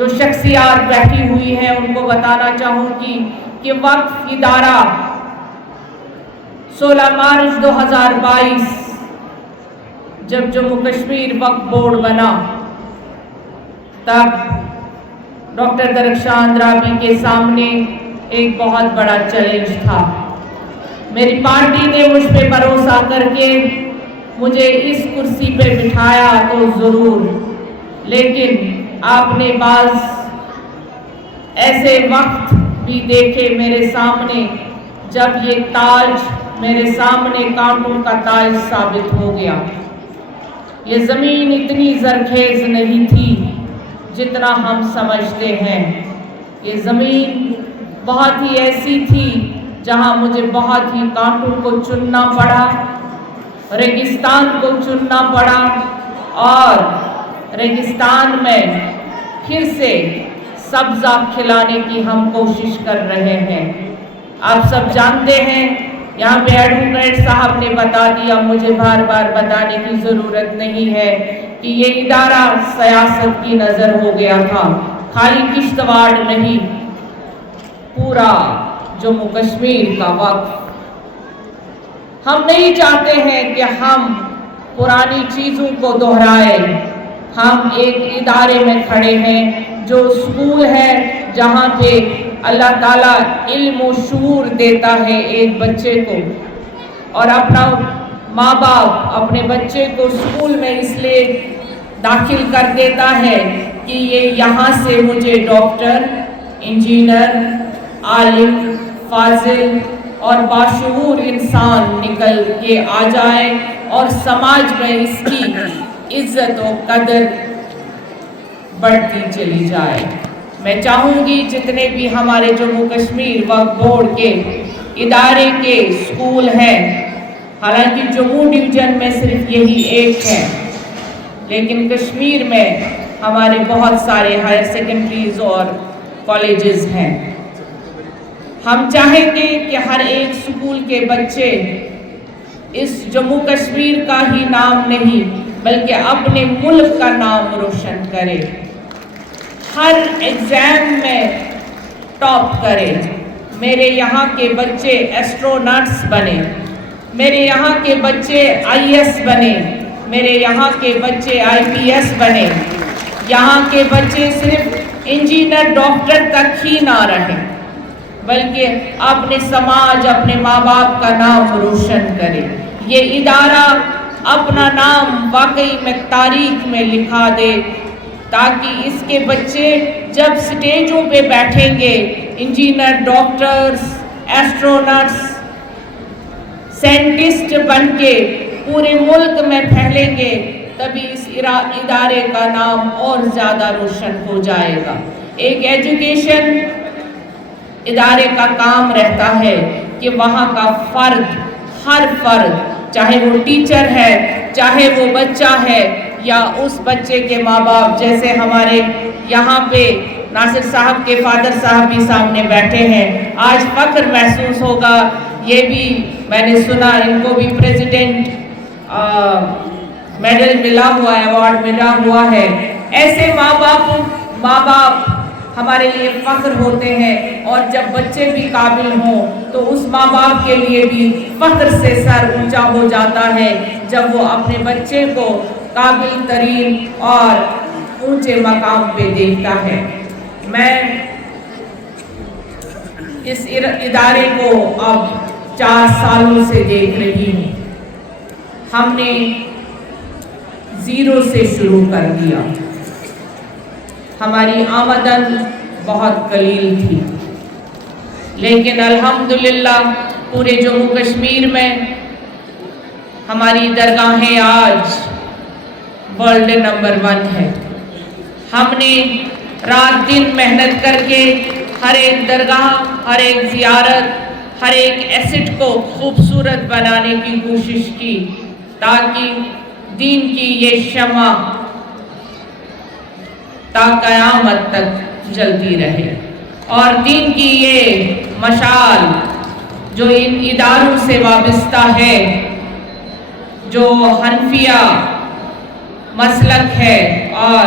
جو شخصیات بیٹھی ہوئی ہیں ان کو بتانا چاہوں گی کہ وقف ادارہ 16 مارچ 2022 جب جموں کشمیر وقف بورڈ بنا تب ڈاکٹر درخشان رابی کے سامنے ایک بہت بڑا چیلنج تھا۔ میری پارٹی نے مجھ پہ بھروسہ کر کے مجھے اس کرسی پہ بٹھایا تو ضرور، لیکن آپ نے بعض ایسے وقت بھی دیکھے میرے سامنے جب یہ تاج میرے سامنے کانٹوں کا تاج ثابت ہو گیا۔ یہ زمین اتنی زرخیز نہیں تھی جتنا ہم سمجھتے ہیں۔ یہ زمین بہت ہی ایسی تھی جہاں مجھے بہت ہی کانٹوں کو چننا پڑا، ریگستان کو چننا پڑا، اور ریگستان میں پھر سے سبزہ کھلانے کی ہم کوشش کر رہے ہیں۔ آپ سب جانتے ہیں، یہاں پہ ایڈوکیٹ صاحب نے بتا دیا، مجھے بار بار بتانے کی ضرورت نہیں ہے کہ یہ ادارہ سیاست کی نظر ہو گیا تھا۔ خالی کشتواڑ نہیں، پورا جموں کشمیر کا وقت۔ ہم نہیں چاہتے ہیں کہ ہم پرانی چیزوں کو دہرائیں۔ ہم ایک ادارے میں کھڑے ہیں جو اسکول ہے جہاں پہ اللہ تعالیٰ علم و شعور دیتا ہے ایک بچے کو، اور اپنا ماں باپ اپنے بچے کو اسکول میں اس لیے داخل کر دیتا ہے کہ یہ یہاں سے مجھے ڈاکٹر، انجینئر، عالم، فاضل اور باشعور انسان نکل کے آ جائے اور سماج میں اس کی عزت و قدر بڑھتی چلی جائے۔ میں چاہوں گی جتنے بھی ہمارے جموں کشمیر وقف بورڈ کے ادارے کے اسکول ہیں، حالانکہ جموں ڈویژن میں صرف یہی ایک ہے، لیکن کشمیر میں ہمارے بہت سارے ہائر سیکنڈریز اور کالجز ہیں۔ ہم چاہیں گے کہ ہر ایک اسکول کے بچے اس جموں کشمیر کا ہی نام نہیں بلکہ اپنے ملک کا نام روشن کرے، ہر ایگزام میں ٹاپ کرے۔ میرے یہاں کے بچے ایسٹرونٹس بنے، میرے یہاں کے بچے IAS بنے، میرے یہاں کے بچے IPS بنے، یہاں کے بچے صرف انجینئر ڈاکٹر تک ہی نہ رہیں بلکہ اپنے سماج، اپنے ماں باپ کا نام روشن کرے۔ یہ ادارہ اپنا نام واقعی میں تاریخ میں لکھا دے تاکہ اس کے بچے جب سٹیجوں پہ بیٹھیں گے، انجینئر، ڈاکٹرز، ایسٹرونٹس، سائنٹسٹ بن کے پورے ملک میں پھیلیں گے، تبھی اس ادارے کا نام اور زیادہ روشن ہو جائے گا۔ ایک ایجوکیشن ادارے کا کام رہتا ہے کہ وہاں کا فرد، ہر فرد، چاہے وہ ٹیچر ہے، چاہے وہ بچہ ہے یا اس بچے کے ماں باپ، جیسے ہمارے یہاں پہ ناصر صاحب کے فادر صاحب بھی سامنے بیٹھے ہیں، آج فخر محسوس ہوگا۔ یہ بھی میں نے سنا ان کو بھی پریزیڈنٹ میڈل ملا ہوا ہے، ایوارڈ ملا ہوا ہے۔ ایسے ماں باپ ہمارے لیے فخر ہوتے ہیں، اور جب بچے بھی قابل ہوں تو اس ماں باپ کے لیے بھی فخر سے سر اونچا ہو جاتا ہے جب وہ اپنے بچے کو قابل ترین اور اونچے مقام پہ دیکھتا ہے۔ میں اس ادارے کو اب 4 سالوں سے دیکھ رہی ہوں۔ ہم نے 0 سے شروع کر دیا، ہماری آمدن بہت قلیل تھی، لیکن الحمدللہ پورے جموں کشمیر میں ہماری درگاہیں آج ورلڈ نمبر 1 ہے۔ ہم نے رات دن محنت کر کے ہر ایک درگاہ، ہر ایک زیارت، ہر ایک ایسٹ کو خوبصورت بنانے کی کوشش کی تاکہ دین کی یہ شمع تا قیامت تک جلتی رہے، اور دین کی یہ مشعل جو ان اداروں سے وابستہ ہے، جو حنفیہ مسلک ہے اور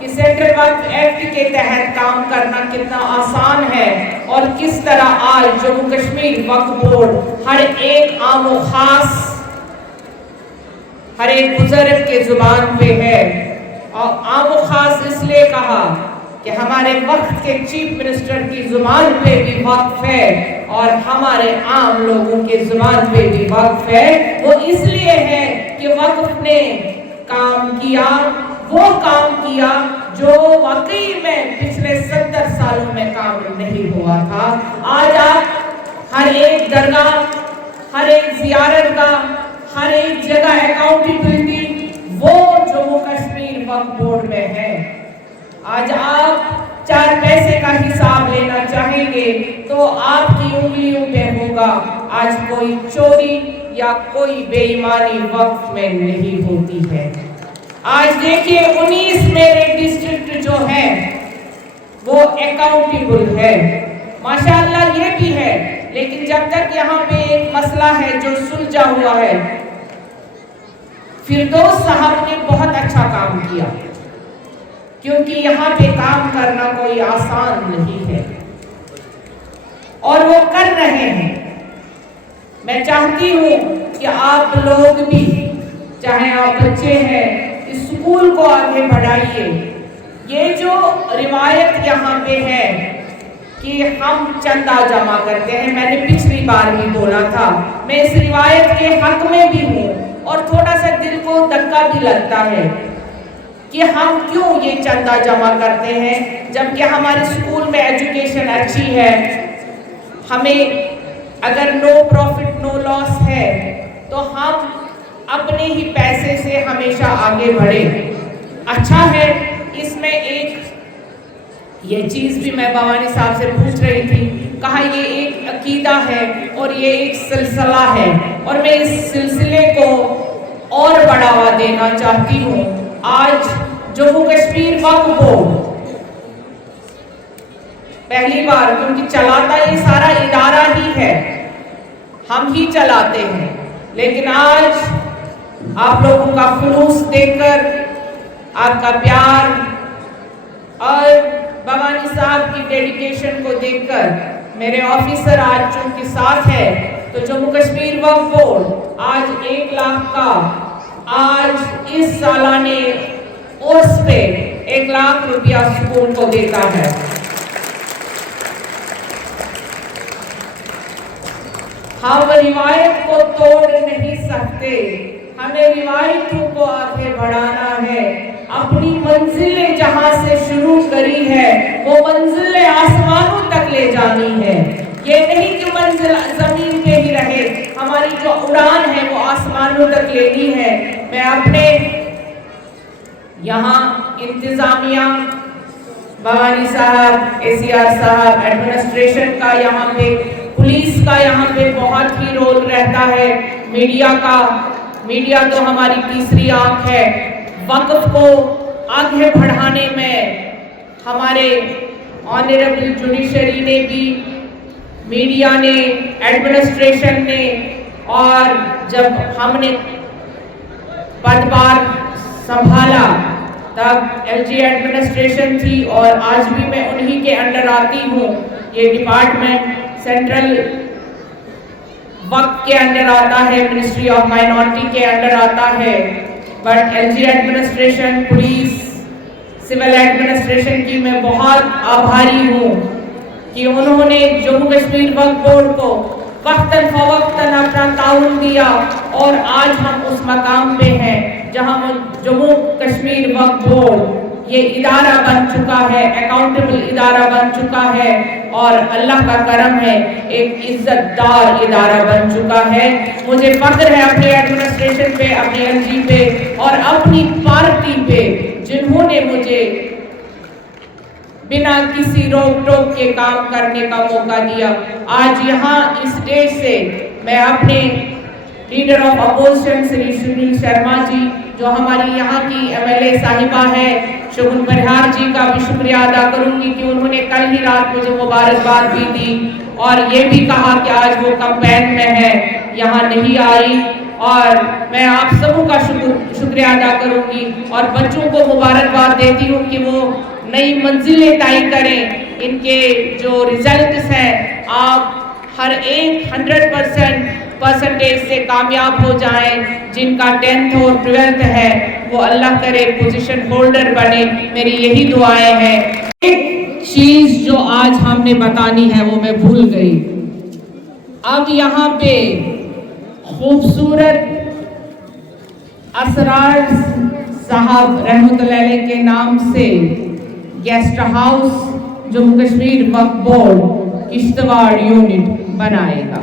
کہ سینٹرل وقف ایکٹ کے تحت کام کرنا کتنا آسان ہے اور کس طرح آج جموں کشمیر وقف بورڈ ہر ایک عام و خاص، ہر ایک بزرگ کے زبان پہ ہے۔ اور عام و خاص اس لیے کہا کہ ہمارے وقت کے چیف منسٹر کی زبان پہ بھی وقف ہے اور ہمارے عام لوگوں کے زبان پہ بھی وقف ہے۔ وہ اس لیے ہے کہ وقف نے کام کیا، وہ کام کیا جو واقعی میں پچھلے 70 سالوں میں کام نہیں ہوا تھا۔ آج آپ ہر ایک درگاہ، ہر ایک زیارت گاہ، ہر ایک جگہ اکاؤنٹیبلٹی وہ جموں کشمیر وقف بورڈ میں ہے۔ آج آپ 4 پیسے کا حساب لینا چاہیں گے تو آپ کی انگلیوں پہ ہوگا۔ آج کوئی چوری یا کوئی بے ایمانی وقف میں نہیں ہوتی ہے۔ آج دیکھیے 19 میرے ڈسٹرکٹ جو ہے وہ اکاؤنٹیبل ہے، ماشاءاللہ یہ بھی ہے، لیکن جب تک یہاں پہ ایک مسئلہ ہے جو سلجھا ہوا ہے۔ فردوس صاحب نے بہت اچھا کام کیا، کیونکہ یہاں پہ کام کرنا کوئی آسان نہیں ہے اور وہ کر رہے ہیں۔ میں چاہتی ہوں کہ آپ لوگ بھی، چاہے آپ بچے ہیں، اس اسکول کو آگے بڑھائیے۔ یہ جو روایت یہاں پہ ہے کہ ہم چندہ جمع کرتے ہیں، میں نے پچھلی بار بھی بولا تھا، میں اس روایت کے حق میں بھی ہوں اور تھوڑا سا دل کو دھکا بھی لگتا ہے کہ ہم کیوں یہ چندہ جمع کرتے ہیں جبکہ ہمارے اسکول میں ایجوکیشن اچھی ہے۔ ہمیں اگر نو پروفٹ نو لاس ہے تو ہم اپنے ہی پیسے سے ہمیشہ آگے بڑھے۔ اچھا ہے، اس میں ایک یہ چیز بھی میں بھوانی صاحب سے پوچھ رہی تھی، کہا یہ ایک عقیدہ ہے اور یہ ایک سلسلہ ہے اور میں اس سلسلے کو اور بڑھاوا دینا چاہتی ہوں۔ آج جموں کشمیر وقف بورڈ پہلی بار، کیونکہ چلاتا یہ سارا ادارہ ہی ہے، ہم ہی چلاتے ہیں، لیکن آج آپ لوگوں کا خلوص دیکھ کر، آپ کا پیار اور بھوانی صاحب کی ڈیڈیکیشن کو دیکھ کر، میرے آفیسر آج چونکہ ساتھ ہے تو جموں کشمیر وقف بورڈ آج 1 لاکھ کا، آج اس سالانے اس پہ 1 لاکھ روپیہ اسکول کو دیتا ہے۔ ہم روایت کو توڑ نہیں سکتے، ہمیں روایتوں کو آگے بڑھانا ہے۔ اپنی منزلیں جہاں سے شروع کری ہے وہ منزلیں آسمانوں تک لے جانی ہے۔ یہ نہیں کہ منزل زمین پہ ہی رہے، ہماری جو اڑان ہے وہ آسمانوں تک لینی ہے۔ میں اپنے یہاں انتظامیہ، بھوانی صاحب، ACR صاحب، ایڈمنسٹریشن کا یہاں پہ، پولیس کا یہاں پہ بہت ہی رول رہتا ہے، میڈیا کا، میڈیا تو ہماری تیسری آنکھ ہے۔ وقف کو آگے بڑھانے میں ہمارے آنریبل جوڈیشری نے بھی، میڈیا نے، ایڈمنسٹریشن نے، اور جب ہم نے پدبار سنبھالا تب LG ایڈمنسٹریشن تھی اور آج بھی میں انہی کے انڈر آتی ہوں۔ یہ ڈپارٹمنٹ سینٹرل وقت کے انڈر آتا ہے، منسٹری آف مائنورٹی کے انڈر آتا ہے، but LG administration, police, civil administration کی میں بہت آبھاری ہوں کہ انہوں نے جموں کشمیر وقف بورڈ کو وقتاً فوقتاً اپنا تعاون دیا اور آج ہم اس مقام پہ ہیں جہاں جموں کشمیر وقف بورڈ یہ ادارہ بن چکا ہے، اکاؤنٹیبل ادارہ بن چکا ہے اور اللہ کا کرم ہے ایک عزت دار ادارہ بن چکا ہے۔ مجھے فخر ہے اپنی ایڈمنسٹریشن پہ، اپنی LG پہ اور اپنی پارٹی پہ، جنہوں نے مجھے بنا کسی روک ٹوک کے کام کرنے کا موقع دیا۔ آج یہاں اس اسٹیج سے میں اپنے لیڈر آف اپوزیشن شری سنیل شرما جی، جو ہماری یہاں کی MLA صاحبہ ہے، شگن پرہار جی کا بھی شکریہ ادا کروں گی کہ انہوں نے کل ہی رات مجھے مبارکباد بھی دی اور یہ بھی کہا کہ آج وہ کمپین میں ہے، یہاں نہیں آئی، اور میں آپ سبوں کا شکریہ ادا کروں گی اور بچوں کو مبارکباد دیتی ہوں کہ وہ نئی منزلیں طے کریں. ان کے جو ریزلٹس ہیں آپ ہر ایک 100% سے کامیاب ہو جائیں. جن کا 10th اور 12th ہے وہ اللہ کرے پوزیشن ہولڈر بنے. میری یہی دعائیں ہیں. ایک چیز جو آج ہم نے بتانی ہے وہ میں بھول گئی. اب یہاں پہ خوبصورت اسرار صاحب رحمۃ اللہ علیہ کے نام سے گیسٹ ہاؤس جموں کشمیر وقف بورڈ کشتواڑ یونٹ بنائے گا.